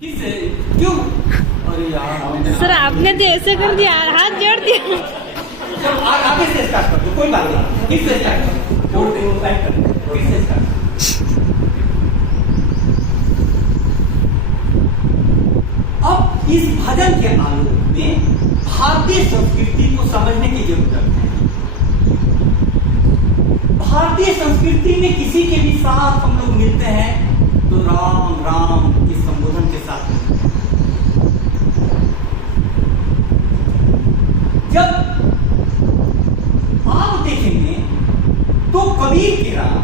किससे? क्यों? अरे यार सर आपने तो ऐसे कर दिया, हाथ जोड़ दिया। जब आगे से स्टार्ट कर दो, कोई बात नहीं। किससे स्टार्ट करो? जोड़ दो, स्टार्ट कर दो। किससे स्टार्ट? अब इस भजन के आलोक में भारतीय संस्कृति को समझने की जरूरत है। भारतीय संस्कृति में किसी के भी साथ हम लोग मिलते हैं तो राम राम इस संबोधन के साथ मिलते हैं। जब आप देखेंगे तो कबीर के राम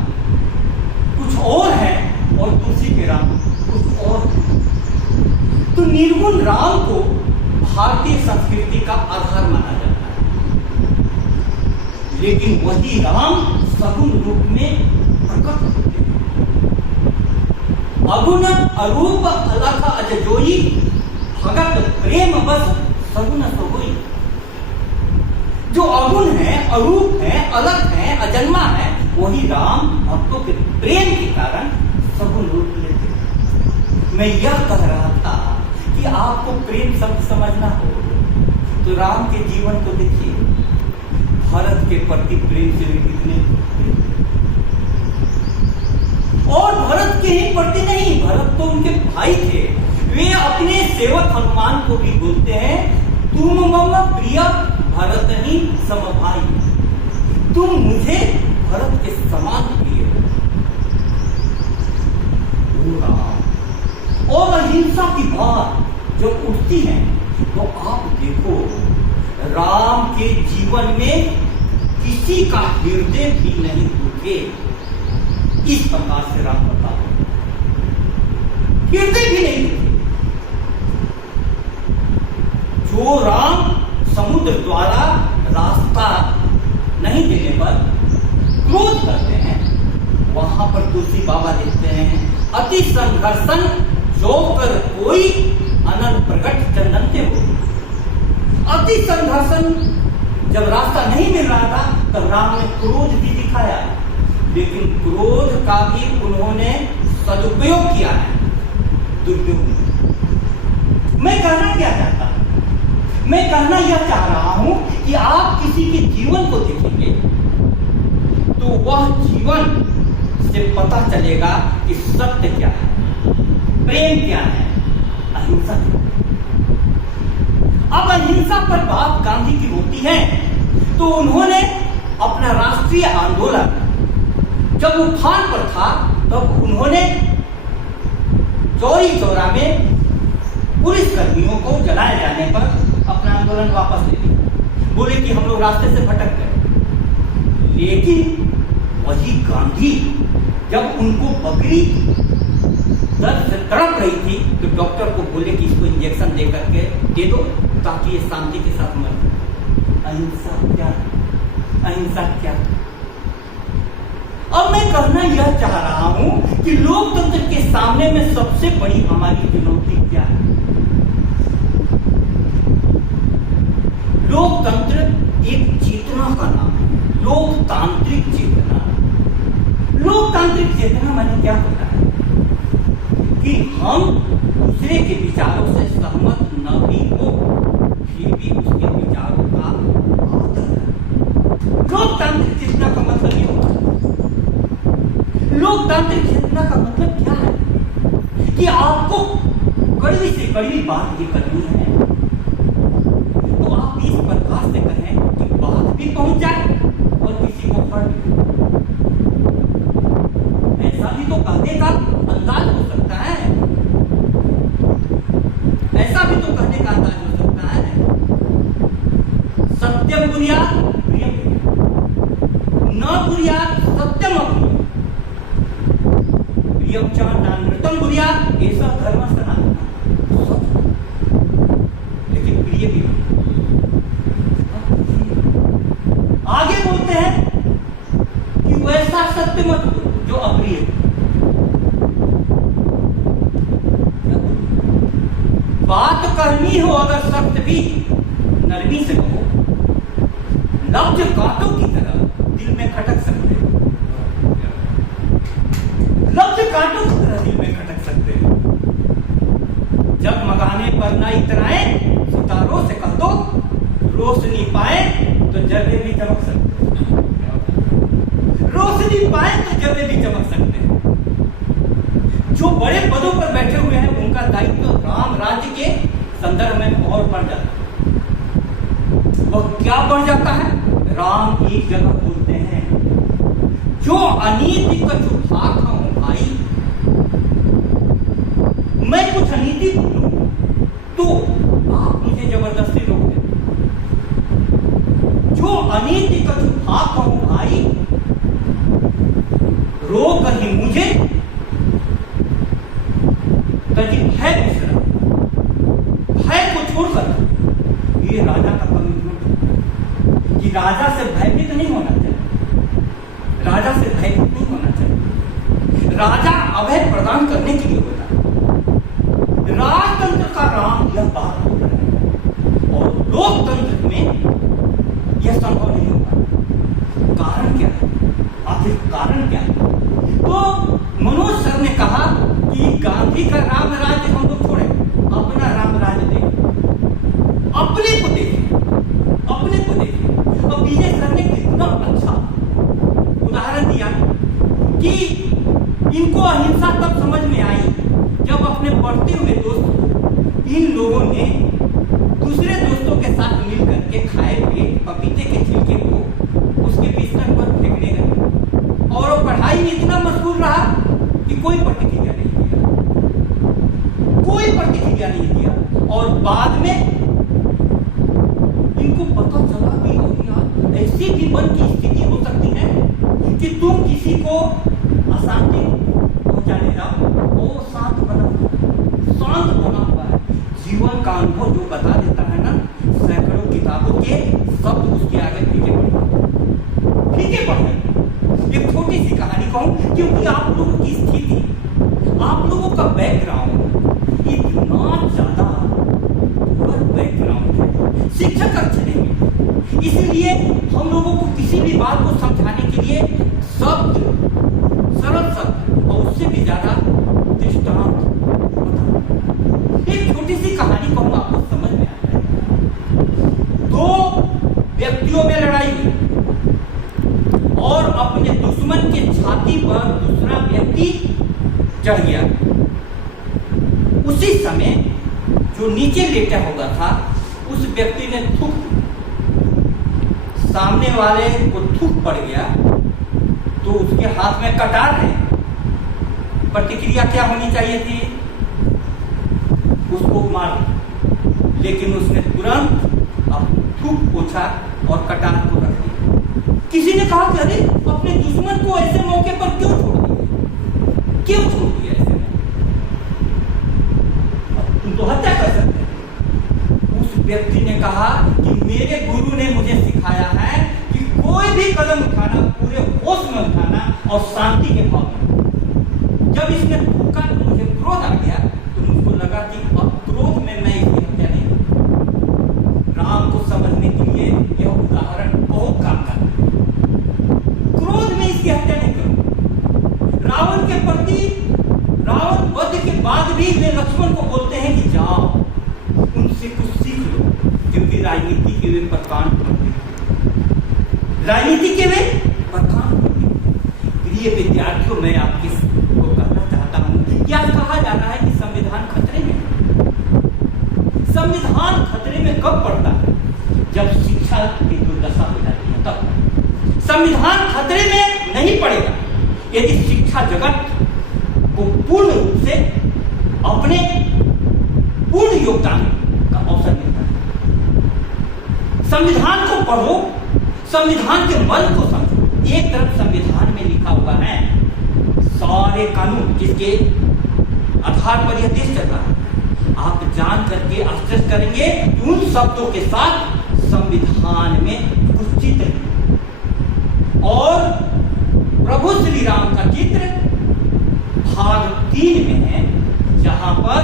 कुछ और है और तुलसी के राम कुछ और है। तो निर्गुण राम को भारतीय संस्कृति का आधार माना जाता है, लेकिन वही राम सगुण रूप में प्रकट होते हैं। अगुण अरूप अलख अजजोई भगत प्रेम बस सगुण सोई। जो अगुण है, अरूप है, अलग है, अजन्मा है, वही राम भक्तों के प्रेम के कारण सगुण रूप लेते हैं। मैं यह कह रहा था कि आपको प्रेम शब्द समझना हो तो राम के जीवन को देखिए। भरत के प्रति प्रेम से वे कितने, और भरत के ही प्रति नहीं, भरत तो उनके भाई थे। वे अपने सेवक हनुमान को भी बोलते हैं, तुम मम प्रिय भरत ही सम भाई। तुम मुझे भरत के समान प्रिय हो। और अहिंसा की बात जब उठती है तो आप देखो राम के जीवन में किसी का हृदय भी नहीं दुखे। इस प्रकार से राम बता हृदय भी नहीं दुखे। जो राम समुद्र द्वारा रास्ता नहीं देने पर क्रोध करते हैं, वहां पर तुलसी बाबा लिखते हैं, अति संघर्षण जो कर कोई अनंत प्रकट चंदन के हो। अति संघर्षण जब रास्ता नहीं मिल रहा था तब राम ने क्रोध भी दिखाया, लेकिन क्रोध का भी उन्होंने सदुपयोग किया है, दुरुपयोग नहीं। मैं कहना क्या चाहता हूं? मैं कहना यह चाह रहा हूं कि आप किसी के जीवन को देखेंगे तो वह जीवन से पता चलेगा कि सत्य क्या है, प्रेम क्या है, अहिंसा क्या है। अब अहिंसा पर बात गांधी की होती है तो उन्होंने अपना राष्ट्रीय आंदोलन जब उफान पर था तब उन्होंने चौरी चौरा में पुलिस कर्मियों को जलाए जाने पर अपना आंदोलन वापस ले लिया। बोले कि हम लोग रास्ते से भटक गए। लेकिन वही गांधी जब उनको बकरी दर्द से तड़प रही थी तो डॉक्टर को बोले कि इसको इंजेक्शन दे करके दे दो ताकि ये शांति के साथ मर जाए। अहिंसा क्या है? अहिंसा क्या है? अब मैं कहना यह चाह रहा हूं कि लोकतंत्र के सामने में सबसे बड़ी हमारी चुनौती क्या है? लोकतंत्र एक चेतना का नाम है, लोकतांत्रिक चेतना। लोकतांत्रिक चेतना माने क्या होता है कि हम दूसरे के विचारों से सहमत न भी हो फिर भी उसके विचारों का आदर करें। लोकतांत्रिक चेतना का मतलब ये होता है। लोकतांत्रिक चेतना का मतलब क्या है कि आपको कड़वी से कड़वी बात भी करनी है तो आप इस प्रकार से कहें कि बात भी पहुंच जाए और किसी को फर्क भी। ऐसा भी तो कहने का अंदाज हो सकता है, ऐसा भी तो कहने का अंदाज हो सकता है। सत्यम बुनियाद प्रियम न बुनियाद सत्यम अप्रियम प्रियम च नानृतम बुनियाद ऐसा धर्म सनातन। लेकिन प्रिय भी आगे बोलते हैं कि वैसा सत्य मत बोलो जो अप्रिय हो। बात करनी हो अगर सत्य भी नरमी से कहो, लफ्ज कांटों की तरह दिल में खटक सकते हैं। लफ्ज कांटों की तरह दिल में खटक सकते हैं। लगाने पर ना इतराए, सितारों से कह दो रोशनी पाए तो जर्रे भी चमक सकते हैं। रोशनी पाए तो जर्रे भी चमक सकते हैं। जो बड़े पदों पर बैठे हुए हैं उनका दायित्व तो राम राज्य के संदर्भ में और बढ़ जाता है। वह क्या बढ़ जाता है? राम एक जगह बोलते हैं, जो अनीति का जो भाग हूं भाई, मैं कुछ अनीति बोलूं तो आप मुझे जबरदस्ती रोक दें। जो अनीति का जो भाग हूं भाई, रोक ही मुझे कभी भय दूसरा, भय को छोड़कर, ये राजा का कमिटमेंट है कि राजा से भयभीत नहीं होना चाहिए, राजा से भयभीत नहीं होना चाहिए। राजा अभय प्रदान करने के लिए होता है। राजतंत्र का राम यह बात बोल रहा है और लोकतंत्र में यह संभव नहीं होगा। कारण क्या है? आखिर कारण क्या है? तो मनोज सर ने कहा कि गांधी का राम राज्य हम लोग छोड़े, अपना राम राज्य देखें, अपने को देखें, अपने को देखें। अब विजय सर ने कितना अच्छा उदाहरण दिया कि इनको अहिंसा तब समझ में आई जब अपने पढ़ते हुए दोस्त को इन लोगों ने दूसरे दोस्तों के साथ मिल करके खाए हुए पपीते के छिलके को उसके बिस्तर पर फेंकने लगे और वो पढ़ाई में इतना मशगूल रहा कि कोई प्रतिक्रिया नहीं दिया, कोई प्रतिक्रिया नहीं दिया। और बाद में इनको पता चला कि यार ऐसी भी मन की स्थिति हो सकती है कि तुम किसी को अशांति पहुंचाने जाओ, वो शांत बना हुआ है। जीवन का अनुभव जो बता देता है ना, सैकड़ों किताबों के शब्द उसके आगे फीके पड़ गए। एक छोटी सी कहानी कहूं क्योंकि आप लोगों की स्थिति, आप लोगों का बैकग्राउंड इतना ज्यादा बैकग्राउंड है, शिक्षक अच्छे नहीं है, इसलिए हम लोगों को किसी भी बात को समझाने के लिए शब्द, सरल शब्द और उससे भी ज्यादा दृष्टांत। एक छोटी सी कहानी कहूंगा, आपको समझ में आ जाए। दो व्यक्तियों में लड़ाई हुई और अपने दुश्मन के छाती पर दूसरा व्यक्ति चढ़ गया। उसी समय जो नीचे लेटा होगा था उस व्यक्ति ने थूक, सामने वाले को थूक पड़ गया तो उसके हाथ में कटार है। प्रतिक्रिया क्या होनी चाहिए थी? उसको मार, लेकिन उसने तुरंत थूक पोछा और कटार को रख दिया। किसी ने कहा कि अरे अपने दुश्मन को ऐसे मौके पर क्यों छोड़ दिया, क्यों छोड़ दिया ऐसे में? तुम तो हत्या कर सकते हैं। उस व्यक्ति ने कहा कि मेरे गुरु ने मुझे सिखाया है कि कोई भी कदम उठाना पूरे होश में उठाना और शांति के भाव में। जब इसने थूका तो मुझे क्रोध आ गया, तो मुझको लगा कि अब क्रोध में मैं इसकी हत्या नहीं करूं। राम को समझने के लिए यह उदाहरण बहुत काम का है। क्रोध में इसकी हत्या नहीं करूं। रावण के प्रति, रावण वध के बाद भी वे लक्ष्मण को बोलते हैं कि जाओ उनसे कुछ सीख लो, क्योंकि राजनीति के वे प्रकांड बनते, राजनीति के वे प्रकांड बनते। प्रिय विद्यार्थियों, मैं आपके को कहना चाहता हूं कि आज कहा जा रहा है कि संविधान खतरे में है। संविधान खतरे में कब पड़ता है? जब शिक्षा की दुर्दशा हो जाती है तब। संविधान खतरे में नहीं पड़ेगा यदि शिक्षा जगत को पूर्ण रूप से अपने पूर्ण योगदान का अवसर मिलता है। संविधान को पढ़ो, संविधान के मन को समझो। एक तरफ संविधान में लिखा हुआ है सारे कानून जिसके आधार पर यह देश चल रहा है। आप जान करके आश्चर्य करेंगे कि उन शब्दों के साथ संविधान में कुछ चित्र और प्रभु श्री राम का चित्र भाग 3 में है, जहां पर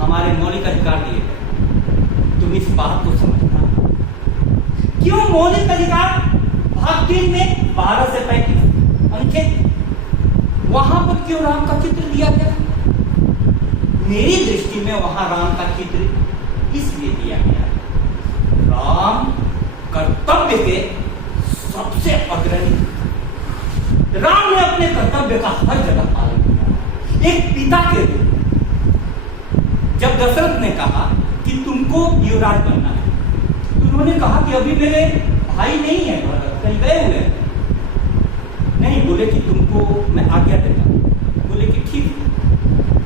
हमारे मौलिक अधिकार दिए गए। तुम इस बात को समझना, क्यों मौलिक अधिकार भाग 3 में 12 से 35 अनुच्छेद, वहां पर क्यों राम का चित्र दिया गया? मेरी दृष्टि में वहां राम का चित्र इसलिए दिया गया है, राम कर्तव्य के सबसे अग्रणी, राम ने अपने कर्तव्य का हर जगह पालन किया। एक पिता के रूप में जब दशरथ ने कहा कि तुमको युवराज बनना है, तो उन्होंने कहा कि अभी मेरे भाई नहीं है, भरत कहीं गए हुए हैं। नहीं, बोले कि तुमको मैं आज्ञा देता हूं। बोले कि ठीक,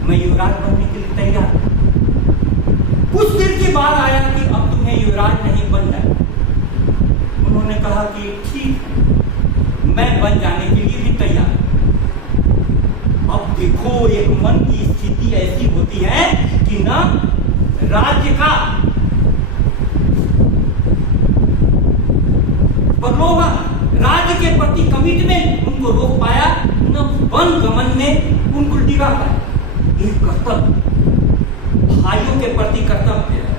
मैं युवराज बनने के लिए तैयार हूं। कुछ देर के बाद आया कि अब तुम्हें युवराज नहीं बन जाए। उन्होंने कहा कि ठीक, मैं बन जाने के लिए भी तैयार हूं। अब देखो, एक मन की स्थिति ऐसी होती है कि ना राज्य का प्रलोभन, राज्य के प्रति कमिटमेंट उनको रोक पाया, न वन गमन ने उनको डिगा पाया। एक कर्तव्य, भाइयों के प्रति कर्तव्य है,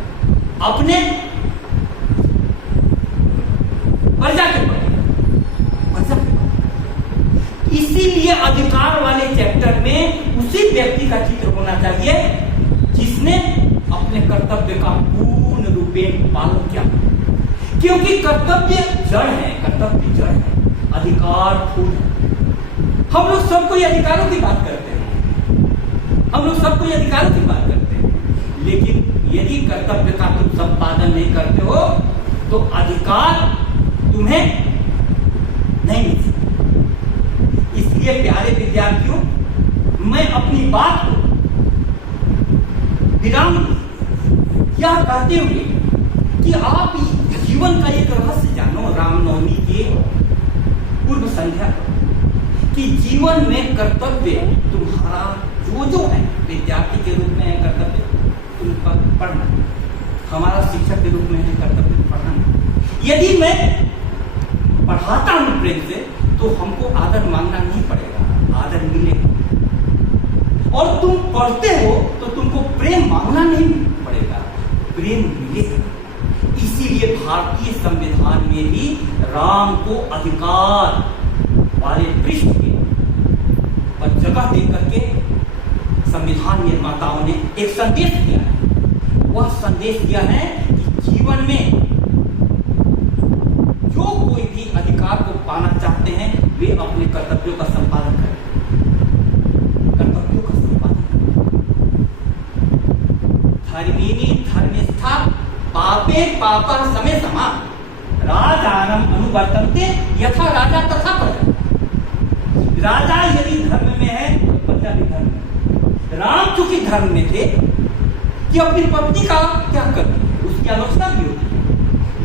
अपने प्रजा के प्रति, इसीलिए अधिकार वाले चैप्टर में उसी व्यक्ति का चित्र होना चाहिए जिसने अपने कर्तव्य का पूर्ण रूपेण पालन किया, क्योंकि कर्तव्य जड़ है, कर्तव्य जड़ है, अधिकार फूल है। हम लोग सब कोई अधिकारों की बात करते हैं, हम लोग सब कोई अधिकारों की बात करते हैं, लेकिन यदि कर्तव्य का तुम संपादन नहीं करते हो तो अधिकार तुम्हें नहीं मिल सकता। इसलिए प्यारे विद्यार्थियों, मैं अपनी बात को विराम यह कहते हुए कि आप जीवन का एक रहस्य जानो रामनवमी के पूर्व संध्या कि जीवन में कर्तव्य तुम्हारा जो है, विद्यार्थी के रूप में है कर्तव्य तुम पढ़ना, हमारा शिक्षक के रूप में है कर्तव्य पढ़ाना। यदि मैं पढ़ाता हूं प्रेम से तो हमको आदर मांगना नहीं पड़ेगा, आदर मिलेगा, और तुम पढ़ते हो तो तुमको प्रेम मांगना नहीं पड़ेगा, प्रेम मिलेगा। इसीलिए भारतीय संविधान में भी राम को अधिकार वाले पृष्ठ के पर जगह देकर के संविधान निर्माताओं ने एक संदेश दिया है। वह संदेश दिया है कि जीवन में जो कोई भी अधिकार को पाना चाहते हैं वे अपने कर्तव्यों का संपादन करें, कर्तव्यों का संपादन करें। धर्मिणी धर्मिष्ठा पापे पापा समय समा राजानम अनुवर्तन्ते यथा राजा तथा प्रजा। राजा यदि धर्म में है तो प्रजा भी धर्म में। राम चूंकि धर्म में थे कि अपनी पत्नी का त्याग करती है, उसकी आलोचना भी होती है,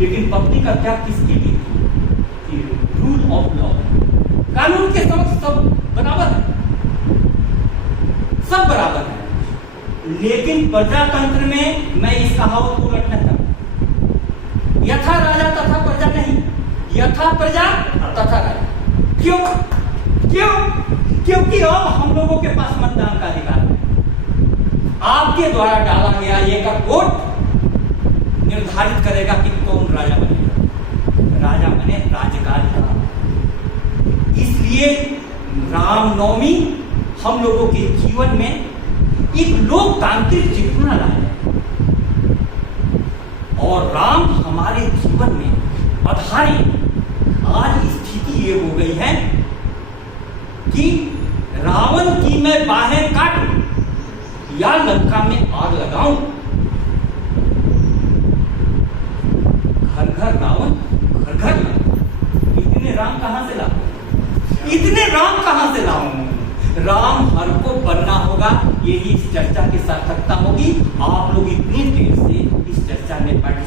लेकिन पत्नी का त्याग किसके लिए? रूल ऑफ लॉ, कानून के समक्ष सब बराबर है, सब बराबर है। लेकिन प्रजातंत्र में मैं इस कहावत को रखना चाहता हूं, यथा राजा तथा प्रजा नहीं, यथा प्रजा तथा राजा। क्यों? क्यों? क्योंकि अब हम लोगों के पास मतदान का अधिकार है। आपके द्वारा डाला गया एक वोट निर्धारित करेगा कि कौन राजा बनेगा, राजा बने राज्यकाल का। इसलिए रामनवमी हम लोगों के जीवन में एक लोकतांत्रिक चेतना लाए और राम हमारे जीवन में आधारित। आज स्थिति ये हो गई है कि रावण की मैं बाहें काटूं या लंका में आग लगाऊं, घर घर रावण घर घर लंका। इतने राम कहां से लाऊं? इतने राम कहां से लाऊं? राम हर को बनना होगा, यही इस चर्चा की सार्थकता होगी। आप लोग इतनी देर से इस चर्चा में बैठ